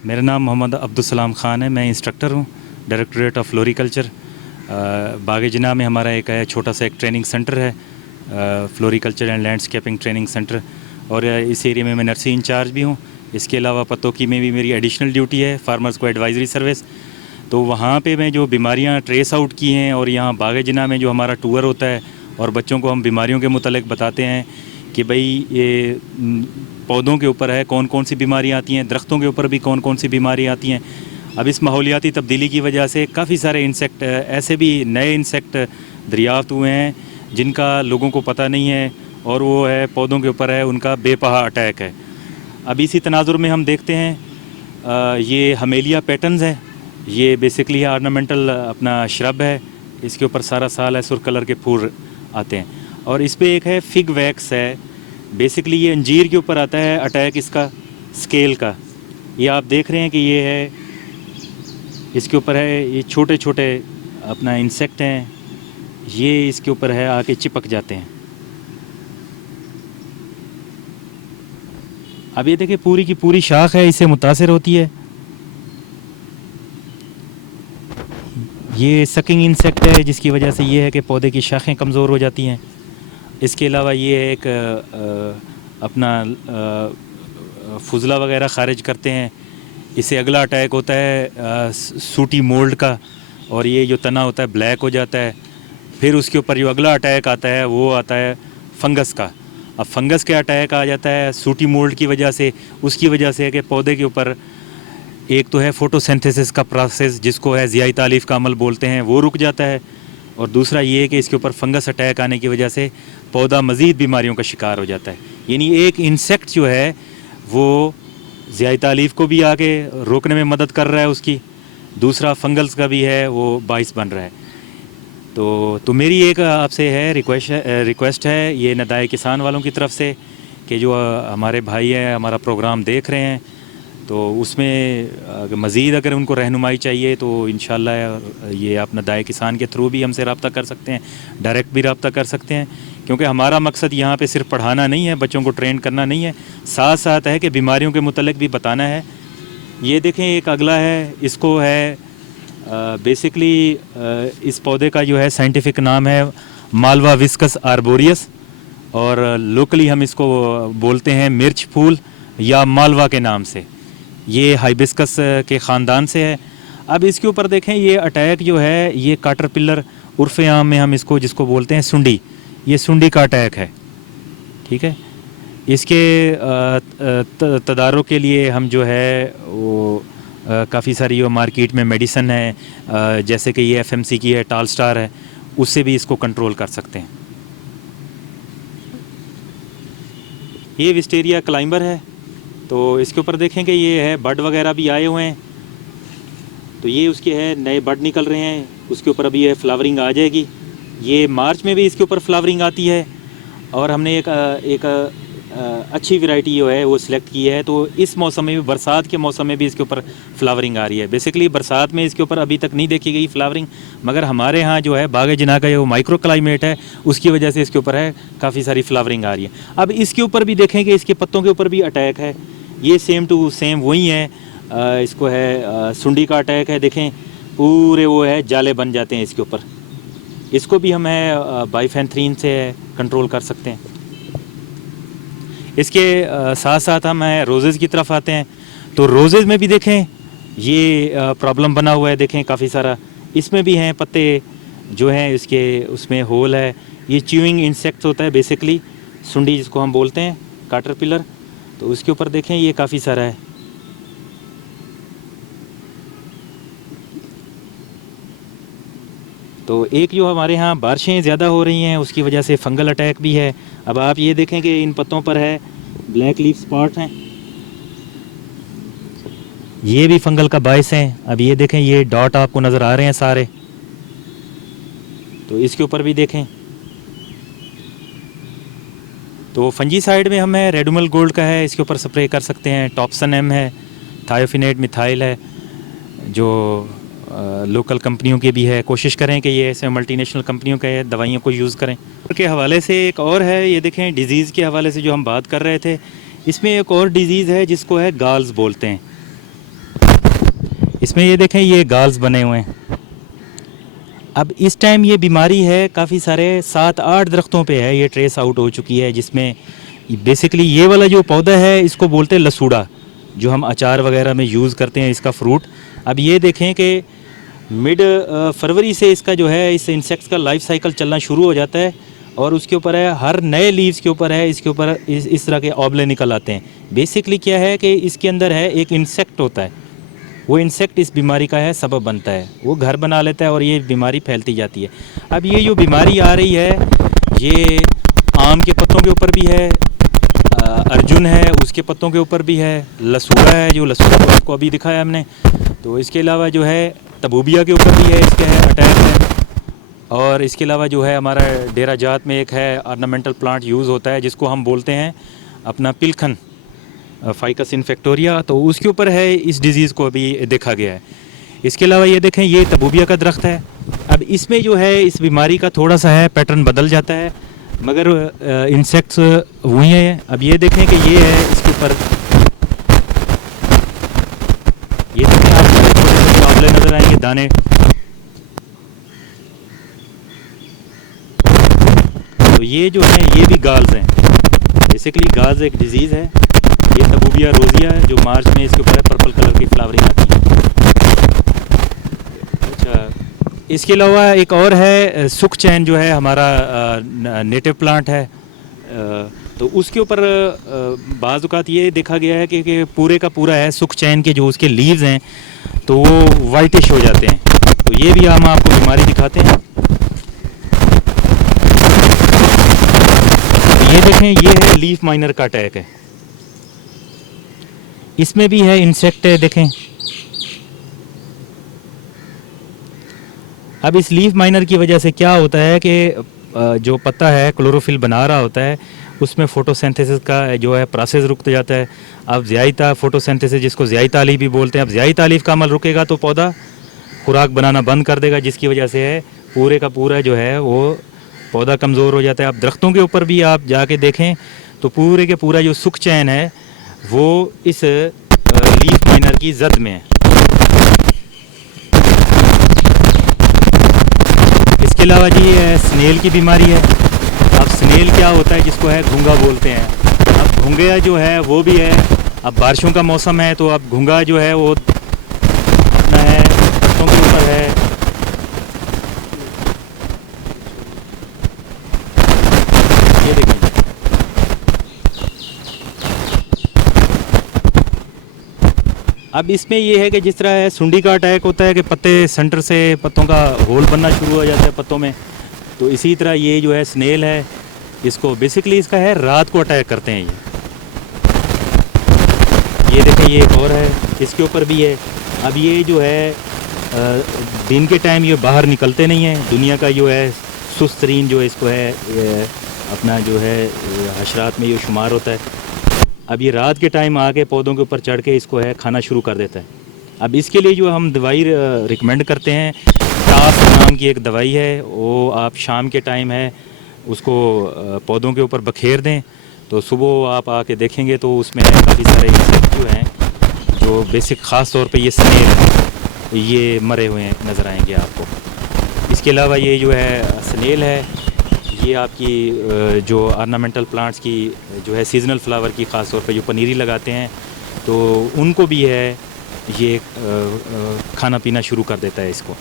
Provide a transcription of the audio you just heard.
मेरा नाम मोहम्मद अब्दुल सलाम ख़ान है। मैं इंस्ट्रक्टर हूँ, डायरेक्टरेट ऑफ फ्लोरिकल्चर। बाग जिना में हमारा एक है छोटा सा एक ट्रेनिंग सेंटर है, floriculture and landscaping training centre, और इस एरिया में मैं नर्सरी इंचार्ज भी हूँ। इसके अलावा पतोकी में भी मेरी एडिशनल ड्यूटी है, फार्मर्स को एडवाइजरी सर्विस। तो वहाँ पे मैं जो बीमारियाँ ट्रेस आउट की हैं, और यहाँ बाग जिना में जो हमारा टूर होता है और बच्चों को हम बीमारियों के मुतालिक बताते हैं कि भाई ये पौधों के ऊपर है कौन कौन सी बीमारियाँ आती हैं, दरख्तों के ऊपर भी कौन कौन सी बीमारियाँ आती हैं। अब इस माहौलियाती तब्दीली की वजह से काफ़ी सारे इंसेक्ट, ऐसे भी नए इंसेक्ट दरियाफ्त हुए हैं जिनका लोगों को पता नहीं है, और वो है पौधों के ऊपर है, उनका बेपहा अटैक है। अब इसी तनाजुर में हम देखते हैं ये हमेलिया पैटर्न्स है। ये बेसिकली ऑर्नामेंटल अपना श्रब है, इसके ऊपर सारा साल है सुर्ख कलर के फूल आते हैं। और इस पे एक है फिग वैक्स है, बेसिकली ये अंजीर के ऊपर आता है अटैक इसका, स्केल का। ये आप देख रहे हैं कि ये है, इसके ऊपर है, ये छोटे छोटे अपना इंसेक्ट हैं, ये इसके ऊपर है आके चिपक जाते हैं। अब ये देखिए पूरी की पूरी शाख है इससे मुतासिर होती है। ये सकिंग इंसेक्ट है जिसकी वजह से ये है कि पौधे की शाखें कमज़ोर हो जाती हैं। इसके अलावा ये एक अपना फुजला वगैरह ख़ारिज करते हैं। इससे अगला अटैक होता है सूटी मोल्ड का, और ये जो तना होता है ब्लैक हो जाता है। फिर उसके ऊपर जो अगला अटैक आता है वो आता है फंगस का। अब फंगस के अटैक आ जाता है सूटी मोल्ड की वजह से, उसकी वजह से है कि पौधे के ऊपर एक तो है फोटोसिंथेसिस का प्रोसेस जिसको है ज़ियाई तालीफ का अमल बोलते हैं, वो रुक जाता है। और दूसरा ये है कि इसके ऊपर फंगस अटैक आने की वजह से पौधा मज़ीद बीमारियों का शिकार हो जाता है। यानी एक इंसेक्ट जो है वो ज़ियाई तालीफ को भी आके रोकने में मदद कर रहा है उसकी, दूसरा फंगल्स का भी है वो बाइस बन रहा है। तो मेरी एक आपसे है रिक्वेस्ट है ये नदाए किसान वालों की तरफ से कि जो हमारे भाई हैं हमारा प्रोग्राम देख रहे हैं, तो उसमें मज़ीद अगर उनको रहनुमाई चाहिए तो इंशाल्लाह ये आप नदाए किसान के थ्रू भी हमसे रब्ता कर सकते हैं, डायरेक्ट भी रब्ता कर सकते हैं। क्योंकि हमारा मकसद यहाँ पे सिर्फ पढ़ाना नहीं है, बच्चों को ट्रेन करना नहीं है, साथ साथ है कि बीमारियों के मुतल्लिक भी बताना है। ये देखें एक अगला है, इसको है बेसिकली इस पौधे का जो है साइंटिफिक नाम है मालवा विस्कस आर्बोरियस, और लोकली हम इसको बोलते हैं मिर्च फूल या मालवा के नाम से। ये हाइबिस्कस के ख़ानदान से है। अब इसके ऊपर देखें ये अटैक जो है ये काटरपिलर उर्फ़ आम में हम इसको जिसको बोलते हैं सुंडी, ये सुंडी का अटैक है, ठीक है। इसके तदारुक के लिए हम जो है वो काफ़ी सारी वो मार्केट में मेडिसन है, जैसे कि ये FMC की है, टाल स्टार है, उससे भी इसको कंट्रोल कर सकते हैं। ये विस्टेरिया क्लाइंबर है, तो इसके ऊपर देखें कि ये है बड वगैरह भी आए हुए हैं, तो ये उसके है नए बड निकल रहे हैं, उसके ऊपर अभी ये फ्लावरिंग आ जाएगी। ये मार्च में भी इसके ऊपर फ्लावरिंग आती है, और हमने एक अच्छी वैरायटी जो है वो सिलेक्ट की है। तो इस मौसम में भी, बरसात के मौसम में भी इसके ऊपर फ्लावरिंग आ रही है। बेसिकली बरसात में इसके ऊपर अभी तक नहीं देखी गई फ्लावरिंग, मगर हमारे यहाँ जो है बाग जिना का जो माइक्रो क्लाइमेट है उसकी वजह से इसके ऊपर है काफ़ी सारी फ्लावरिंग आ रही है। अब इसके ऊपर भी देखें कि इसके पत्तों के ऊपर भी अटैक है, ये सेम टू सेम वही है। इसको है सुंडी का अटैक है, देखें पूरे वो है जाले बन जाते हैं इसके ऊपर। इसको भी हम है बाइफेंथ्रीन से कंट्रोल कर सकते हैं। इसके साथ साथ हम है रोज़ेज़ की तरफ आते हैं, तो रोज़ेज़ में भी देखें ये प्रॉब्लम बना हुआ है, देखें काफ़ी सारा इसमें भी हैं पत्ते जो हैं इसके, उसमें होल है। ये च्यूइंग इंसेक्ट होता है बेसिकली, सुंडी जिसको हम बोलते हैं, काटरपिलर, तो उसके ऊपर देखें ये काफ़ी सारा है। तो एक जो हमारे यहाँ बारिशें ज़्यादा हो रही हैं उसकी वजह से फंगल अटैक भी है। अब आप ये देखें कि इन पत्तों पर है ब्लैक लीफ स्पॉट हैं, ये भी फंगल का बायस हैं। अब ये देखें ये डॉट आपको नज़र आ रहे हैं सारे, तो इसके ऊपर भी देखें। तो फंजीसाइड में हम है रेडुमल गोल्ड का है, इसके ऊपर स्प्रे कर सकते हैं। टॉप्सन एम है, थायोफिनेट मिथाइल है, जो लोकल कंपनियों के भी है। कोशिश करें कि ये ऐसे मल्टीनेशनल कंपनियों के दवाइयों को यूज़ करें। के हवाले से एक और है, ये देखें डिज़ीज़ के हवाले से जो हम बात कर रहे थे, इसमें एक और डिज़ीज़ है जिसको है गाल्स बोलते हैं। इसमें ये देखें ये गाल्स बने हुए हैं। अब इस टाइम ये बीमारी है काफ़ी सारे 7-8 दरख्तों पे है, ये ट्रेस आउट हो चुकी है, जिसमें बेसिकली ये वाला जो पौधा है इसको बोलते हैं लसूड़ा, जो हम अचार वगैरह में यूज़ करते हैं इसका फ्रूट। अब ये देखें कि मिड फरवरी से इसका जो है इस इंसेक्ट्स का लाइफ साइकिल चलना शुरू हो जाता है और उसके ऊपर है हर नए लीव्स के ऊपर है इसके ऊपर इस तरह के ऑबले निकल आते हैं। बेसिकली क्या है कि इसके अंदर है एक इंसेक्ट होता है, वो इंसेक्ट इस बीमारी का है सबब बनता है, वो घर बना लेता है और ये बीमारी फैलती जाती है। अब ये जो बीमारी आ रही है ये आम के पत्तों के ऊपर भी है, अर्जुन है उसके पत्तों के ऊपर भी है, लसूड़ा है जो लसूड़ा तो आपको अभी दिखाया हमने, तो इसके अलावा जो है तबूबिया के ऊपर भी है, इसके है अटैक है। और इसके अलावा जो है हमारा डेरा जात में एक है ऑर्नामेंटल प्लांट यूज़ होता है जिसको हम बोलते हैं अपना पिलखन, फाइकस इन्फेक्टोरिया, तो उसके ऊपर है इस डिज़ीज़ को अभी देखा गया है। इसके अलावा ये देखें ये तबूबिया का दरख्त है। अब इसमें जो है इस बीमारी का थोड़ा सा है पैटर्न बदल जाता है, मगर इंसेक्ट्स वही हैं। अब ये देखें कि ये है इसके ऊपर, ये देखें आपको आंवले नज़र आएंगे दाने, तो ये जो है ये भी गाल्स हैं। बेसिकली गाल्स एक डिज़ीज़ है, ये तबूबिया रोजिया है जो मार्च में इसके ऊपर पर्पल कलर की फ्लावरिंग आती है। अच्छा, इसके अलावा एक और है सुख चैन जो है हमारा नेटिव प्लांट है, तो उसके ऊपर बाज़ औक़ात ये देखा गया है कि पूरे का पूरा है सुख चैन के जो उसके लीव्स हैं तो वो वाइटिश हो जाते हैं, तो ये भी हम आपको बीमारी दिखाते हैं। ये देखें ये है लीफ माइनर का अटैक है, इसमें भी है इंसेक्ट है देखें। अब इस लीफ माइनर की वजह से क्या होता है कि जो पत्ता है क्लोरोफिल बना रहा होता है उसमें फ़ोटोसिंथेसिस का जो है प्रोसेस रुक जाता है। अब ज़्यादा फ़ोटोसिंथेसिस जिसको ज़्यादा तालीफ भी बोलते हैं, अब ज़्यादा तालीफ का अमल रुकेगा तो पौधा खुराक बनाना बंद कर देगा, जिसकी वजह से है पूरे का पूरा जो है वो पौधा कमज़ोर हो जाता है। अब दरख्तों के ऊपर भी आप जाके देखें तो पूरे के पूरा जो सुख चैन है वो इस लीफ माइनर की जद में है। इसके अलावा जी ये स्नेल की बीमारी है। अब स्नेल क्या होता है जिसको है घुंगा बोलते हैं। अब घुंगा जो है वो भी है, अब बारिशों का मौसम है तो अब घुंगा जो है वो अपना है पत्तों के ऊपर है। ये देखिए अब इसमें ये है कि जिस तरह है सुंडी का अटैक होता है कि पत्ते सेंटर से पत्तों का होल बनना शुरू हो जाता है पत्तों में, तो इसी तरह ये जो है स्नेल है इसको बेसिकली इसका है रात को अटैक करते हैं ये देखें ये एक और है इसके ऊपर भी है। अब ये जो है दिन के टाइम ये बाहर निकलते नहीं हैं, दुनिया का जो है सुस्त तरीन जो इसको है अपना जो है हशरात में ये शुमार होता है। अब ये रात के टाइम आके पौधों के ऊपर चढ़ के इसको है खाना शुरू कर देता है। अब इसके लिए जो हम दवाई रिकमेंड करते हैं, टास नाम की एक दवाई है, वो आप शाम के टाइम है उसको पौधों के ऊपर बखेर दें तो सुबह आप आके देखेंगे तो उसमें काफ़ी सारे इंसेक्ट जो हैं जो बेसिक ख़ास तौर पे ये स्नेल है ये मरे हुए नज़र आएंगे आपको। इसके अलावा ये जो है स्नेल है ये आपकी जो ऑर्नामेंटल प्लांट्स की जो है सीजनल फ्लावर की ख़ास तौर पे जो पनीरी लगाते हैं तो उनको भी है ये खाना पीना शुरू कर देता है इसको।